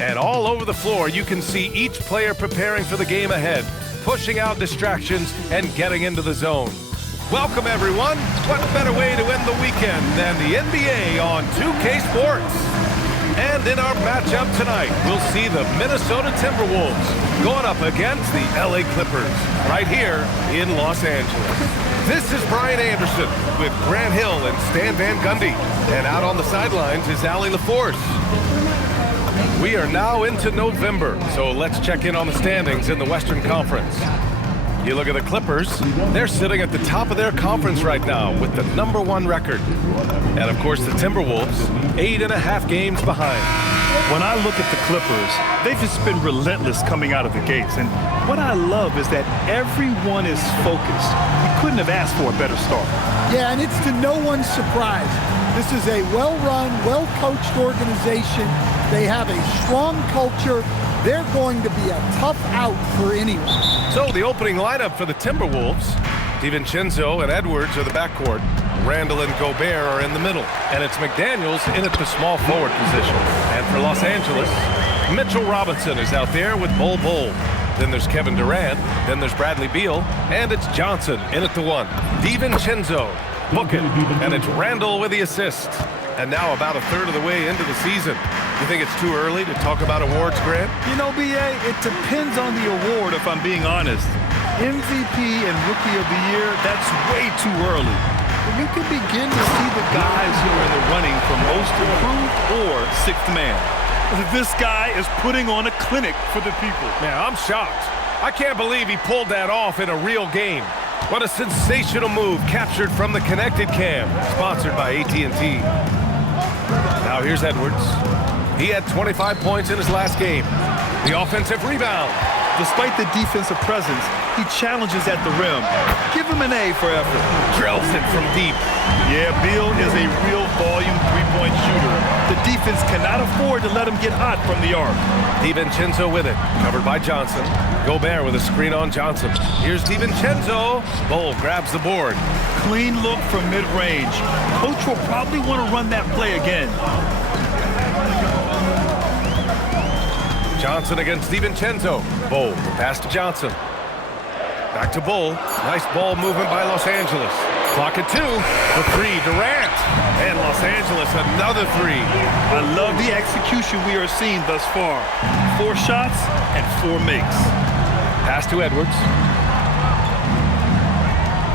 And all over the floor, you can see each player preparing for the game ahead, pushing out distractions and getting into the zone. Welcome, everyone. What better way to end the weekend than the NBA on 2K Sports? And in our matchup tonight, we'll see the Minnesota Timberwolves going up against the LA Clippers right here in Los Angeles. This is Brian Anderson with Grant Hill and Stan Van Gundy. And out on the sidelines is Allie LaForce. We are now into November, so let's check in on the standings in the Western Conference. You look at the Clippers, they're sitting at the top of their conference right now with the #1 record. And of course the Timberwolves, 8.5 games behind. When I look at the Clippers, they've just been relentless coming out of the gates. And what I love is that everyone is focused. You couldn't have asked for a better start. Yeah, and it's to no one's surprise. This is a well-run, well-coached organization. They have a strong culture. They're going to be a tough out for anyone. So the opening lineup for the Timberwolves, DiVincenzo and Edwards are the backcourt. Randall and Gobert are in the middle. And it's McDaniels in at the small forward position. And for Los Angeles, Mitchell Robinson is out there with Bol Bol. Then there's Kevin Durant. Then there's Bradley Beal. And it's Johnson in at the 1. DiVincenzo, book it. And it's Randall with the assist. And now about a third of the way into the season. You think it's too early to talk about awards, Grant? You know, B.A., it depends on the award, if I'm being honest. MVP and Rookie of the Year, that's way too early. But you can begin to see the guys who are in the running for Most Improved or Sixth Man. This guy is putting on a clinic for the people. Man, I'm shocked. I can't believe he pulled that off in a real game. What a sensational move captured from the Connected Cam, sponsored by AT&T. Now here's Edwards. He had 25 points in his last game. The offensive rebound. Despite the defensive presence, he challenges at the rim. Give him an A for effort. Drills it from deep. Yeah, Beal is a real volume three-point shooter. The defense cannot afford to let him get hot from the arc. DiVincenzo with it, covered by Johnson. Gobert with a screen on Johnson. Here's DiVincenzo. Bol grabs the board. Clean look from mid-range. Coach will probably want to run that play again. Johnson against DiVincenzo. Bol, pass to Johnson. Back to Bol. Nice ball movement by Los Angeles. Clock at 2. The 3, Durant. And Los Angeles, another 3. I love the execution we are seeing thus far. 4 shots and 4 makes. Pass to Edwards.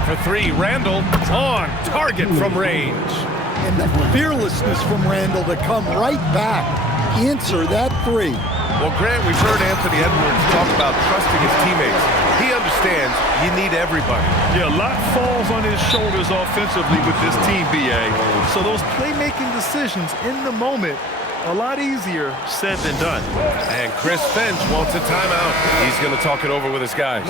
For 3, Randall on target from range. And the fearlessness from Randall to come right back, answer that 3. Well, Grant, we've heard Anthony Edwards talk about trusting his teammates. He understands you need everybody. Yeah, a lot falls on his shoulders offensively with this team, B.A. So those playmaking decisions in the moment, a lot easier said than done. And Chris Finch wants a timeout. He's going to talk it over with his guys.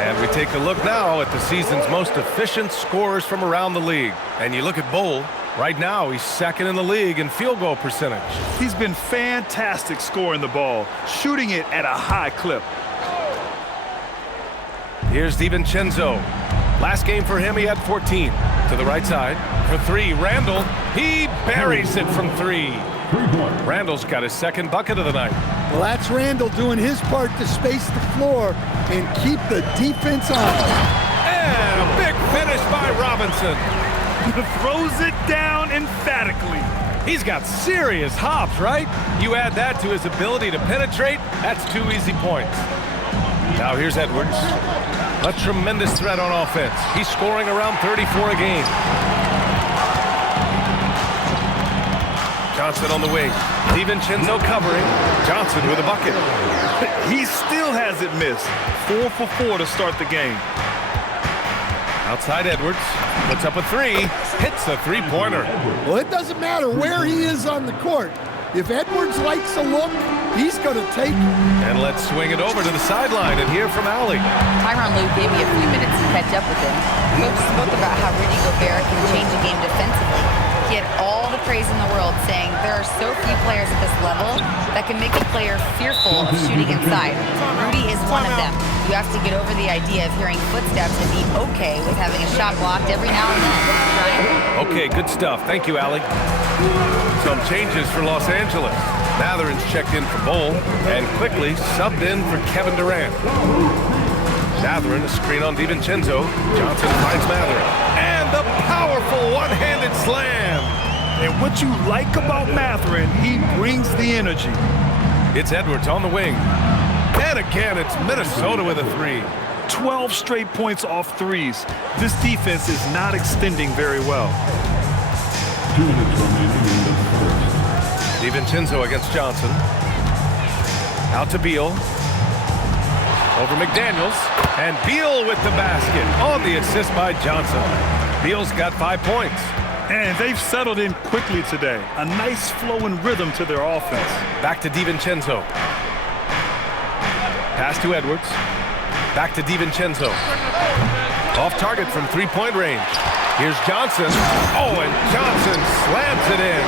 And we take a look now at the season's most efficient scorers from around the league. And you look at Bol. Right now, he's second in the league in field goal percentage. He's been fantastic scoring the ball, shooting it at a high clip. Here's DiVincenzo. Last game for him, he had 14. To the right side. For 3, Randall. He buries it from 3. Randall's got his second bucket of the night. Well, that's Randall doing his part to space the floor and keep the defense on. And a big finish by Robinson. Throws it down emphatically. He's got serious hops, right? You add that to his ability to penetrate, that's 2 easy points. Now here's Edwards. A tremendous threat on offense. He's scoring around 34 a game. Johnson on the wing. DiVincenzo covering. Johnson with a bucket. He still hasn't missed. 4 for 4 to start the game. Outside Edwards, puts up a 3, hits a three-pointer. Well, it doesn't matter where he is on the court. If Edwards likes a look, he's going to take it. And let's swing it over to the sideline and hear from Allie. Tyronn Lue gave me a few minutes to catch up with him. Coach spoke about how Rudy Gobert can change a game defensively. He had all the praise in the world, saying there are so few players at this level that can make a player fearful of shooting inside. Rudy is one of them. You have to get over the idea of hearing footsteps and be okay with having a shot blocked every now and then. Right? Okay, good stuff. Thank you, Allie. Some changes for Los Angeles. Mathurin's checked in for Bowl and quickly subbed in for Kevin Durant. Mathurin, a screen on DiVincenzo. Johnson finds Mathurin. And the powerful one-handed slam. And what you like about Mathurin, he brings the energy. It's Edwards on the wing. And again, it's Minnesota with a three. 12 straight points off threes. This defense is not extending very well. 2 minutes remaining in the first. DiVincenzo against Johnson. Out to Beal. Over McDaniels. And Beal with the basket on the assist by Johnson. Beal's got 5 points. And they've settled in quickly today. A nice flow and rhythm to their offense. Back to DiVincenzo. Pass to Edwards. Back to DiVincenzo. Off target from three-point range. Here's Johnson. Oh, and Johnson slams it in.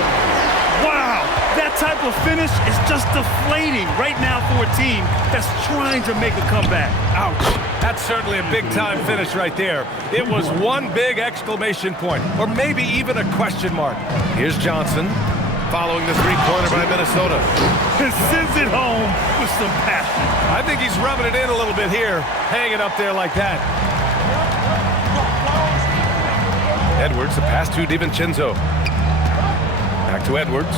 Wow, that type of finish is just deflating right now for a team that's trying to make a comeback. Ouch. That's certainly a big-time finish right there. It was one big exclamation point, or maybe even a question mark. Here's Johnson, following the three-pointer by Minnesota. And sends it home with some passion. I think he's rubbing it in a little bit here, hanging up there like that. Edwards, the pass to DiVincenzo. Back to Edwards.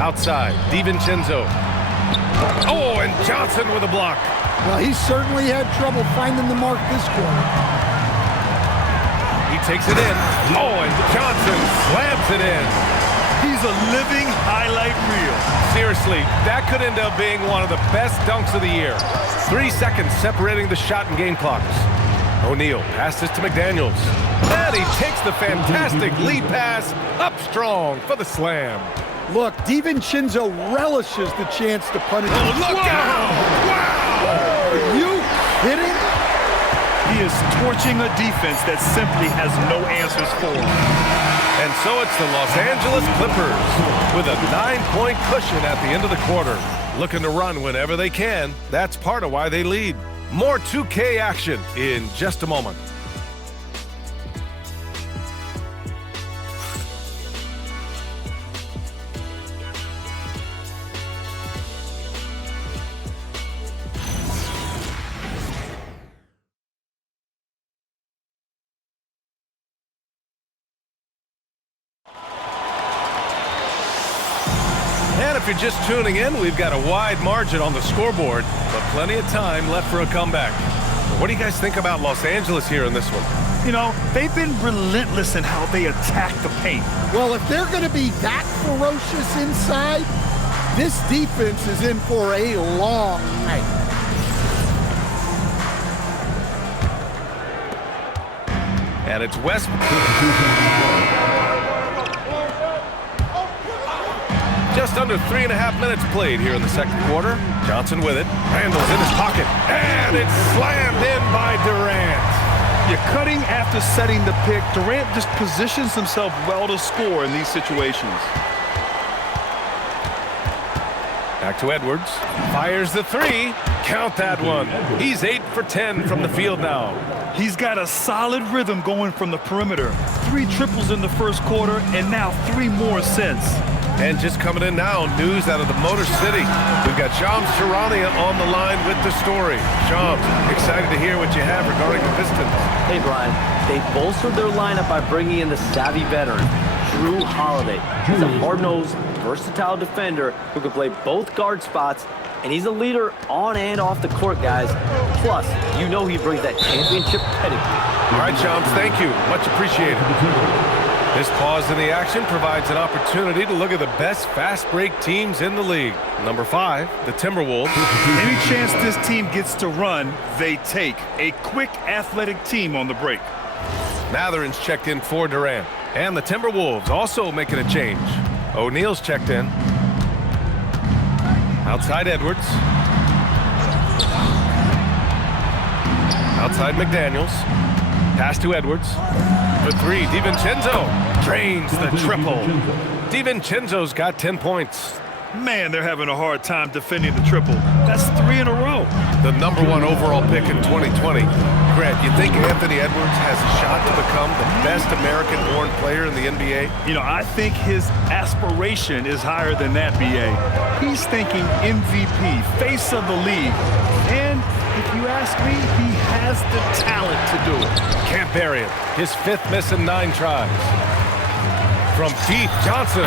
Outside, DiVincenzo. Oh, and Johnson with a block. Well, he certainly had trouble finding the mark this quarter. He takes it in. Oh, and Johnson slams it in. He's a living highlight reel. Seriously, that could end up being one of the best dunks of the year. 3 seconds separating the shot and game clocks. O'Neal passes to McDaniels. And he takes the fantastic lead pass up strong for the slam. Look, DiVincenzo relishes the chance to punish. Oh, look out! Wow! Are you kidding? He is torching a defense that simply has no answers for him. And so it's the Los Angeles Clippers with a 9-point cushion at the end of the quarter. Looking to run whenever they can. That's part of why they lead. More 2K action in just a moment. And if you're just tuning in, we've got a wide margin on the scoreboard, but plenty of time left for a comeback. What do you guys think about Los Angeles here in this one? You know, they've been relentless in how they attack the paint. Well, if they're going to be that ferocious inside, this defense is in for a long night. And it's West. Just under 3.5 minutes played here in the second quarter. Johnson with it. Randall's in his pocket. And it's slammed in by Durant. You're cutting after setting the pick. Durant just positions himself well to score in these situations. Back to Edwards. Fires the three. Count that one. He's 8 for 10 from the field now. He's got a solid rhythm going from the perimeter. 3 triples in the first quarter, and now 3 more since. And just coming in now, news out of the Motor City. We've got Shams Charania on the line with the story. Shams, excited to hear what you have regarding the Pistons. Hey, Brian. They bolstered their lineup by bringing in the savvy veteran, Drew Holiday. He's a hard-nosed, versatile defender who can play both guard spots, and he's a leader on and off the court, guys. Plus, you know he brings that championship pedigree. All right, Shams, thank you. Much appreciated. This pause in the action provides an opportunity to look at the best fast break teams in the league. Number 5, the Timberwolves. Any chance this team gets to run, they take. A quick, athletic team on the break. Mathurin's checked in for Durant. And the Timberwolves also making a change. O'Neal's checked in. Outside Edwards. Outside McDaniels. Pass to Edwards. For 3, DiVincenzo drains the triple. DiVincenzo's got 10 points. Man, they're having a hard time defending the triple. last 3 in a row. The #1 overall pick in 2020. Grant, you think Anthony Edwards has a shot to become the best American-born player in the NBA? You know, I think his aspiration is higher than that, BA. He's thinking MVP, face of the league. And if you ask me, he has the talent to do it. Can't bury it. His 5th miss in 9 tries. From deep, Johnson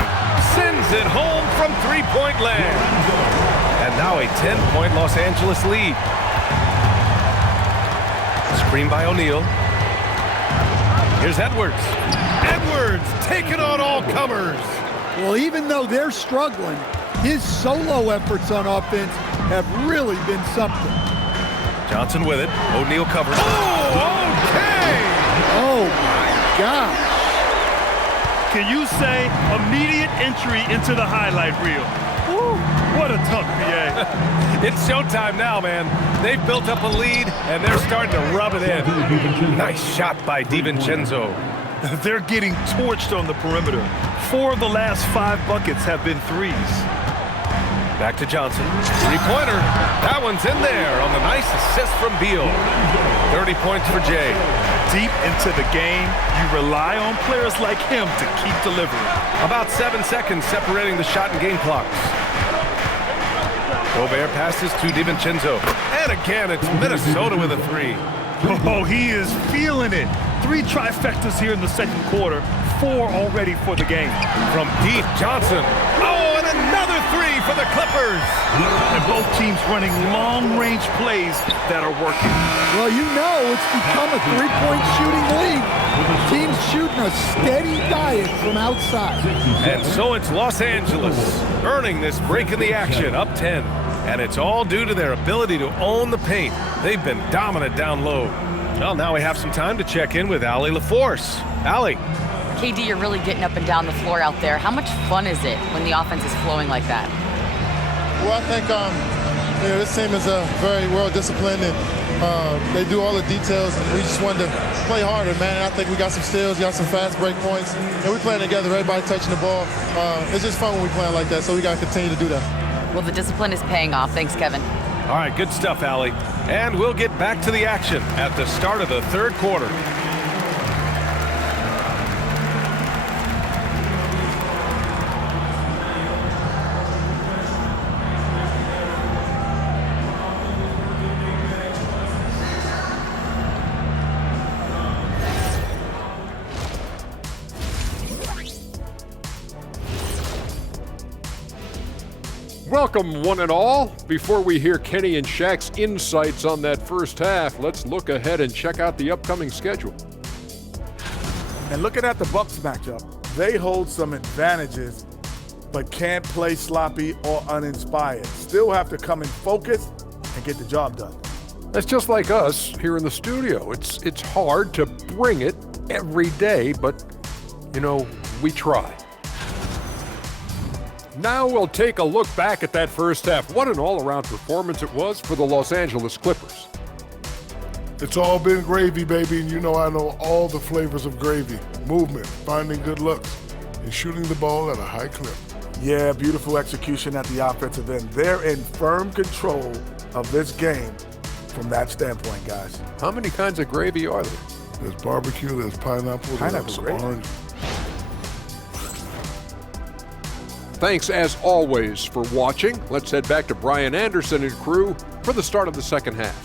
sends it home from 3-point land. And now a 10-point Los Angeles lead. Screen by O'Neal. Here's Edwards. Edwards taking on all comers. Well, even though they're struggling, his solo efforts on offense have really been something. Johnson with it. O'Neal covered. Oh, okay! Oh, my gosh. Can you say immediate entry into the highlight reel? Woo, what a dunk, BA. It's showtime now, man. They've built up a lead, and they're starting to rub it in. Nice shot by DiVincenzo. They're getting torched on the perimeter. 4 of the last 5 buckets have been threes. Back to Johnson. 3-pointer. That one's in there on the nice assist from Beal. 30 points for Jay. Deep into the game, you rely on players like him to keep delivering. About 7 seconds separating the shot and game clocks. Gobert passes to DiVincenzo. And again, it's Minnesota with a 3. Oh, he is feeling it. 3 trifectas here in the second quarter. 4 already for the game. From deep, Johnson. Oh, and another 3 for the Clippers. And both teams running long-range plays that are working. Well, you know it's become a 3-point shooting league. Teams shooting a steady diet from outside. And so it's Los Angeles earning this break in the action, up 10. And it's all due to their ability to own the paint. They've been dominant down low. Well, now we have some time to check in with Allie LaForce. Allie. KD, you're really getting up and down the floor out there. How much fun is it when the offense is flowing like that? Well, I think this team is very well disciplined, and they do all the details, and we just wanted to play harder, man. And I think we got some steals, got some fast break points, and we're playing together, everybody touching the ball. It's just fun when we play like that, so we got to continue to do that. Well, the discipline is paying off. Thanks, Kevin. All right, good stuff, Allie. And we'll get back to the action at the start of the third quarter. Welcome, one and all. Before we hear Kenny and Shaq's insights on that first half, let's look ahead and check out the upcoming schedule. And looking at the Bucks matchup, they hold some advantages, but can't play sloppy or uninspired. Still have to come in focused and get the job done. That's just like us here in the studio. It's hard to bring it every day, but, you know, we try. Now we'll take a look back at that first half. What an all-around performance it was for the Los Angeles Clippers. It's all been gravy, baby, and you know I know all the flavors of gravy. Movement, finding good looks, and shooting the ball at a high clip. Yeah, beautiful execution at the offensive end. They're in firm control of this game from that standpoint, guys. How many kinds of gravy are there? There's barbecue, there's pineapple, there's gravy. orange. Thanks, as always, for watching. Let's head back to Brian Anderson and crew for the start of the second half.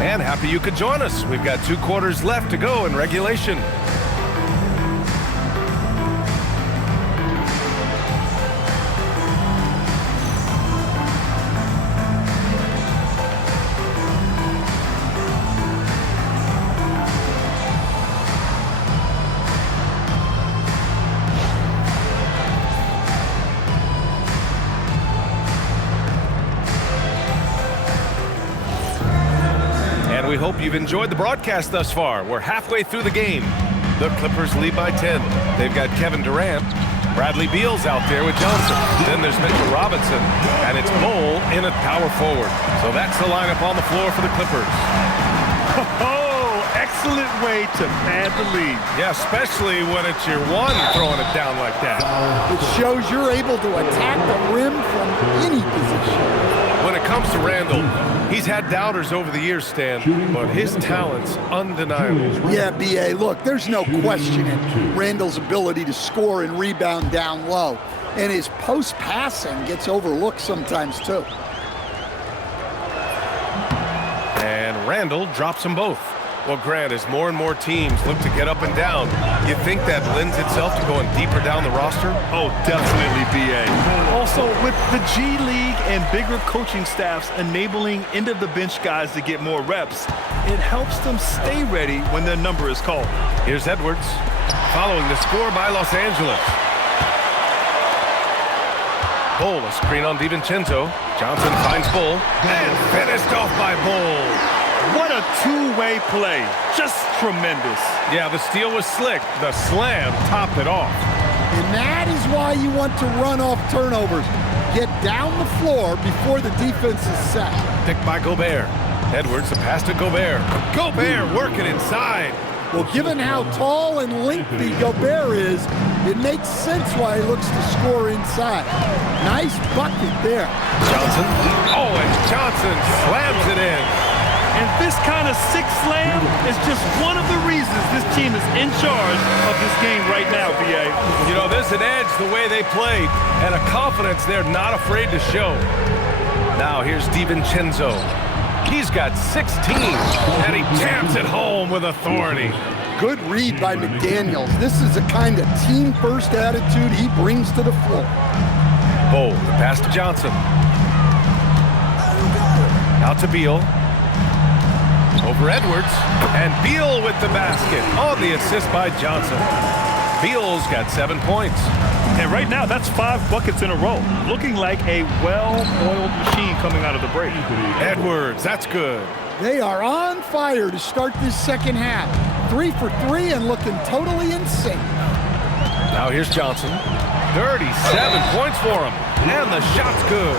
And happy you could join us. We've got 2 quarters left to go in regulation. We hope you've enjoyed the broadcast thus far. We're halfway through the game. The Clippers lead by 10. They've got Kevin Durant, Bradley Beal's out there with Johnson. Then there's Mitchell Robinson, and it's Bol in at power forward. So that's the lineup on the floor for the Clippers. Oh, excellent way to pad the lead. Yeah, especially when it's your one throwing it down like that. It shows you're able to attack the rim from any position. When it comes to Randall, he's had doubters over the years, Stan, but his talent's undeniable. Yeah, B.A., look, there's no questioning Randall's ability to score and rebound down low. And his post-passing gets overlooked sometimes, too. And Randall drops them both. Well, Grant, as more and more teams look to get up and down, you think that lends itself to going deeper down the roster? Oh, definitely, B.A. Also, with the G League and bigger coaching staffs enabling end-of-the-bench guys to get more reps, it helps them stay ready when their number is called. Here's Edwards, following the score by Los Angeles. Bol, a screen on DiVincenzo. Johnson finds Bol, and finished off by Bol. What a two-way play. Just tremendous. Yeah, the steal was slick. The slam topped it off. And that is why you want to run off turnovers. Get down the floor before the defense is set. Picked by Gobert. Edwards, a pass to Gobert. Gobert working inside. Well, given how tall and lengthy Gobert is, it makes sense why he looks to score inside. Nice bucket there. Johnson. Oh, and Johnson slams it in. And this kind of sick slam is just one of the reasons this team is in charge of this game right now, B.A. You know, there's an edge the way they played and a confidence they're not afraid to show. Now here's DiVincenzo. He's got 16, and he jams it home with authority. Good read by McDaniels. This is the kind of team-first attitude he brings to the floor. Bol, the pass to Johnson. Out to Beal. Over Edwards, and Beal with the basket on the assist by Johnson. Beal's got 7 points. And right now, that's 5 buckets in a row. Looking like a well-oiled machine coming out of the break. Edwards, that's good. They are on fire to start this second half. 3 for 3 and looking totally in sync. Now here's Johnson. 37 points for him, and the shot's good.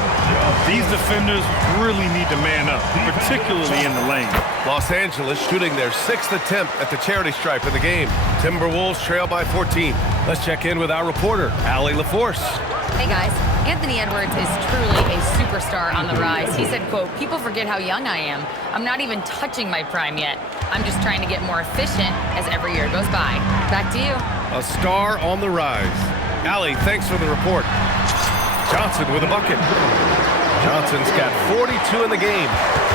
These defenders really need to man up, particularly in the lane. Los Angeles shooting their 6th attempt at the charity stripe in the game. Timberwolves trail by 14. Let's check in with our reporter, Allie LaForce. Hey guys, Anthony Edwards is truly a superstar on the rise. He said, quote, "People forget how young I am. I'm not even touching my prime yet. I'm just trying to get more efficient as every year goes by." Back to you. A star on the rise. Allie, thanks for the report. Johnson with a bucket. Johnson's got 42 in the game.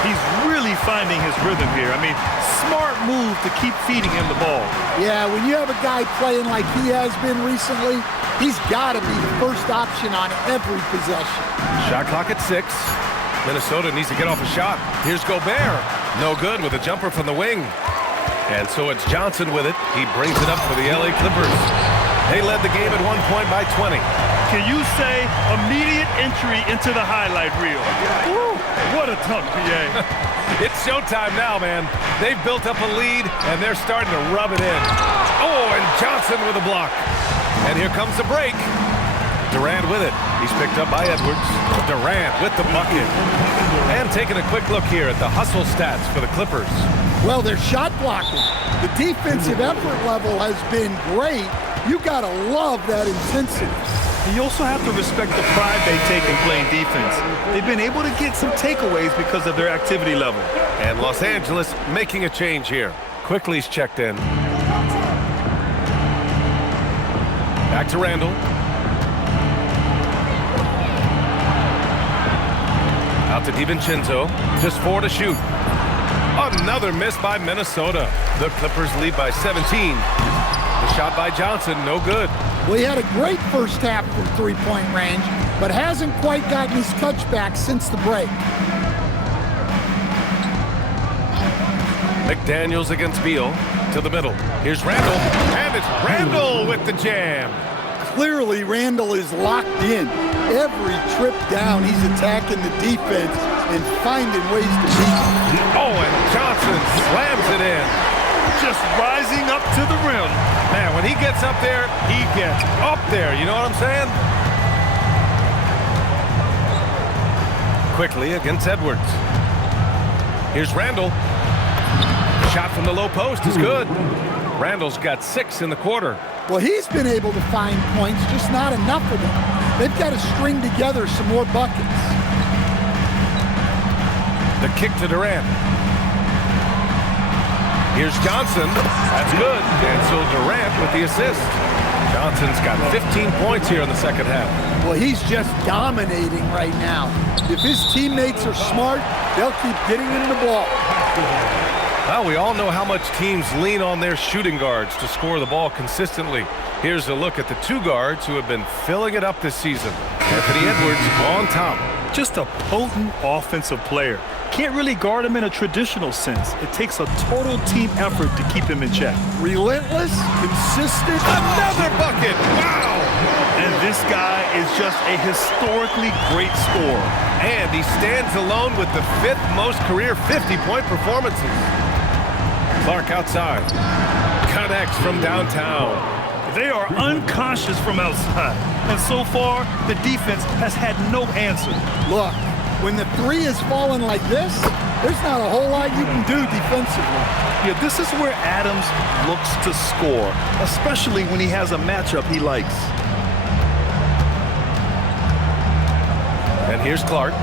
He's really finding his rhythm here. I mean, smart move to keep feeding him the ball. Yeah, when you have a guy playing like he has been recently, he's got to be the first option on every possession. Shot clock at 6. Minnesota needs to get off a shot. Here's Gobert. No good with a jumper from the wing. And so it's Johnson with it. He brings it up for the LA Clippers. They led the game at 1 point by 20. Can you say immediate entry into the highlight reel? Woo, what a dunk, B.A. It's showtime now, man. They've built up a lead, and they're starting to rub it in. Oh, and Johnson with a block. And here comes the break. Durant with it. He's picked up by Edwards. Durant with the bucket. And taking a quick look here at the hustle stats for the Clippers. Well, they're shot blocking. The defensive effort level has been great. You got to love that intensity. You also have to respect the pride they take in playing defense. They've been able to get some takeaways because of their activity level. And Los Angeles making a change here. Quickly's checked in. Back to Randall. Out to DiVincenzo. Just 4 to shoot. Another miss by Minnesota. The Clippers lead by 17. The shot by Johnson, no good. Well, he had a great first half from three-point range, but hasn't quite gotten his touchback since the break. McDaniels against Beal to the middle. Here's Randall, and it's Randall with the jam. Clearly, Randall is locked in. Every trip down, he's attacking the defense and finding ways to beat. Oh, and Johnson slams it in. just rising up to the rim. Man, when he gets up there, he gets up there. You know what I'm saying? Quickly against Edwards. Here's Randall. Shot from the low post is good. Randall's got 6 in the quarter. Well, he's been able to find points, just not enough of them. They've got to string together some more buckets. The kick to Durant. Here's Johnson. That's good. And so Durant with the assist. Johnson's got 15 points here in the second half. Well, he's just dominating right now. If his teammates are smart, they'll keep getting him the ball. Well, we all know how much teams lean on their shooting guards to score the ball consistently. Here's a look at the 2 guards who have been filling it up this season. Anthony Edwards on top. Just a potent offensive player. Can't really guard him in a traditional sense. It takes a total team effort to keep him in check. Relentless, consistent. Another bucket! Wow! And this guy is just a historically great scorer. And he stands alone with the 5th most career 50-point performances. Clark outside. Connects from downtown. They are unconscious from outside. And so far, the defense has had no answer. Look, when the 3 is falling like this, there's not a whole lot you can do defensively. Yeah, this is where Adams looks to score, especially when he has a matchup he likes. And here's Clark.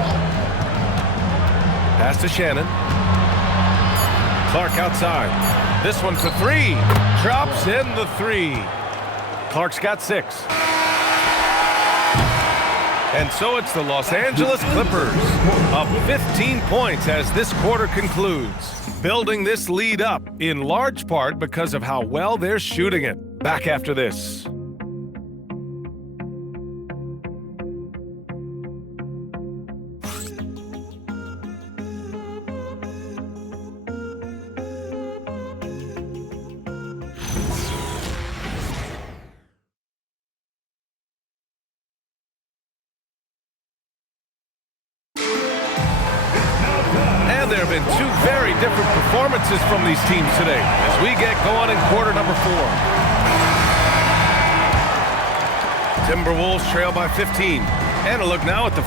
Pass to Shannon. Clark outside. This one for 3. Drops in the 3. Clark's got 6. And so it's the Los Angeles Clippers up 15 points as this quarter concludes. Building this lead up in large part because of how well they're shooting it. Back after this. There have been 2 very different performances from these teams today as we get going in quarter number 4. Timberwolves trail by 15. And a look now at the...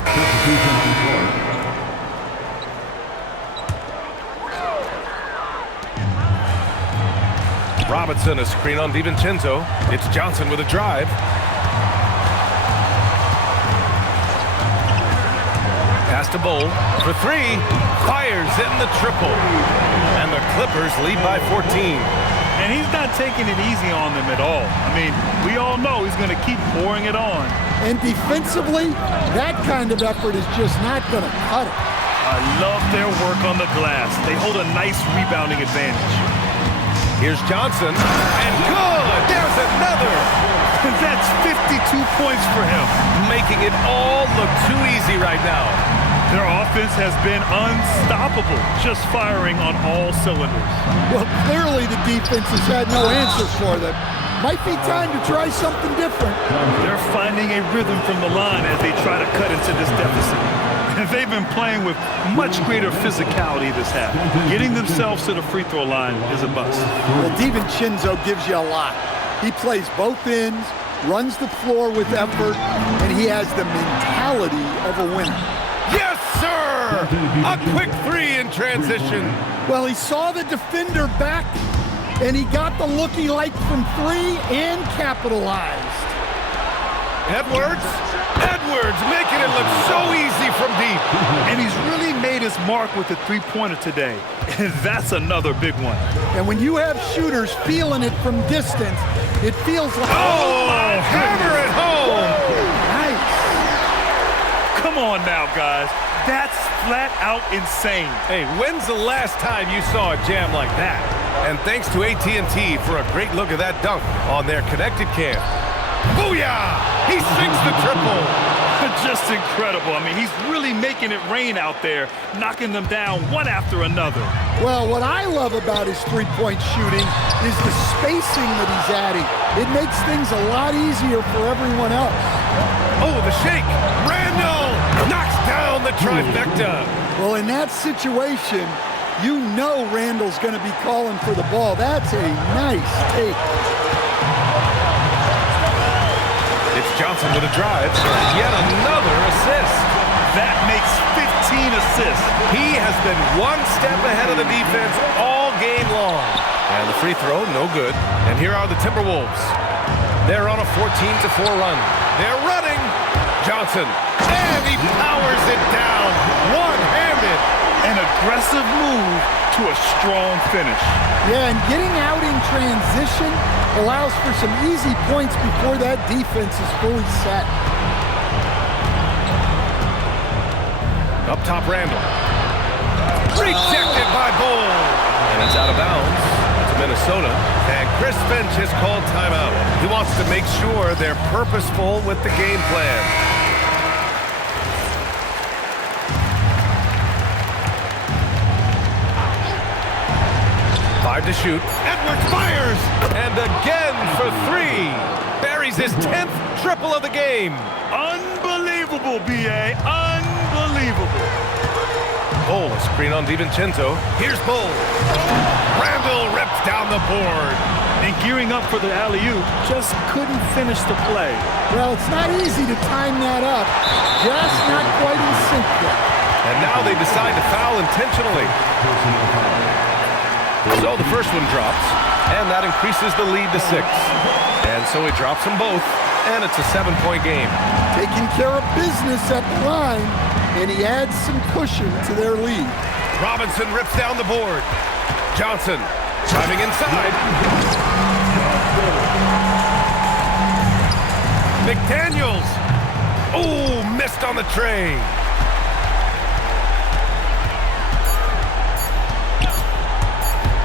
Robinson, a screen on DiVincenzo. It's Johnson with a drive. Pass to Bull for 3. Fires in the triple. And the Clippers lead by 14. And he's not taking it easy on them at all. I mean, we all know he's going to keep pouring it on. And defensively, that kind of effort is just not going to cut it. I love their work on the glass. They hold a nice rebounding advantage. Here's Johnson. And good! There's another! That's 52 points for him. Making it all look too easy right now. Their offense has been unstoppable, just firing on all cylinders. Well, clearly the defense has had no answers for them. Might be time to try something different. They're finding a rhythm from the line as they try to cut into this deficit. They've been playing with much greater physicality this half. Getting themselves to the free throw line is a must. Well, DiVincenzo gives you a lot. He plays both ends, runs the floor with effort, and he has the mentality of a winner. Yes, sir! A quick 3 in transition. Well, he saw the defender back, and he got the look he liked from 3 and capitalized. Edwards making it look so easy from deep. And he's really made his mark with the 3-pointer today. And that's another big one. And when you have shooters feeling it from distance, it feels like... Oh, hammer it home! Nice. Come on now, guys. That's flat out insane. Hey, when's the last time you saw a jam like that? And thanks to AT&T for a great look at that dunk on their connected cam. Booyah! He sinks the triple. Just incredible. I mean, he's really making it rain out there, knocking them down one after another. Well, what I love about his three-point shooting is the spacing that he's adding. It makes things a lot easier for everyone else. Oh, the shake. Randall knocks down the trifecta. Well, in that situation, you know Randall's going to be calling for the ball. That's a nice take. It's Johnson with a drive. Yet another assist. That makes 15 assists. He has been one step ahead of the defense all game long. And the free throw, no good. And here are the Timberwolves. They're on a 14-4 run. They're running. Johnson. And he powers it down. One-handed. An aggressive move to a strong finish. Yeah, and getting out in transition allows for some easy points before that defense is fully set. Up top, Randall. Rejected by Bull. And it's out of bounds to Minnesota. And Chris Finch has called timeout. He wants to make sure they're purposeful with the game plan. Five to shoot. Edwards fires. And again for three. Buries his 10th triple of the game. Unbelievable, B.A. Unbelievable. Bull, a screen on DiVincenzo. Here's Bull. Randall rips down the board. And gearing up for the alley-oop, just couldn't finish the play. Well, it's not easy to time that up. Just not quite in sync yet. And now they decide to foul intentionally. So the first one drops, and that increases the lead to 6. And so he drops them both, and it's a 7-point game. Taking care of business at the line, and he adds some cushion to their lead. Robinson rips down the board. Johnson driving inside. McDaniels. Oh, missed on the tray.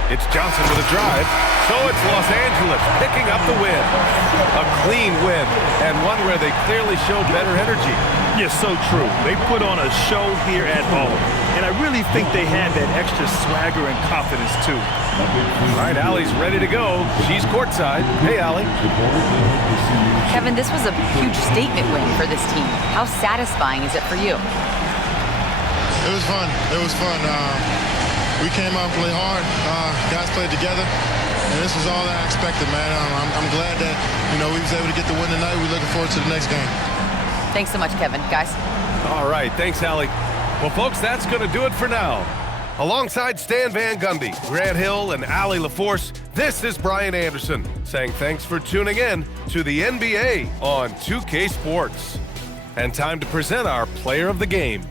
It's Johnson with a drive. So it's Los Angeles picking up the win. A clean win, and one where they clearly showed better energy. Yeah, so true. They put on a show here at home. And I really think they had that extra swagger and confidence, too. All right, Allie's ready to go. She's courtside. Hey, Allie. Kevin, this was a huge statement win for this team. How satisfying is it for you? It was fun. It was fun. We came out and played hard. Guys played together. And this was all I expected, man. I'm glad that, we was able to get the win tonight. We're looking forward to the next game. Thanks so much, Kevin. Guys. All right. Thanks, Allie. Well, folks, that's going to do it for now. Alongside Stan Van Gundy, Grant Hill, and Allie LaForce, this is Brian Anderson saying thanks for tuning in to the NBA on 2K Sports. And time to present our player of the game.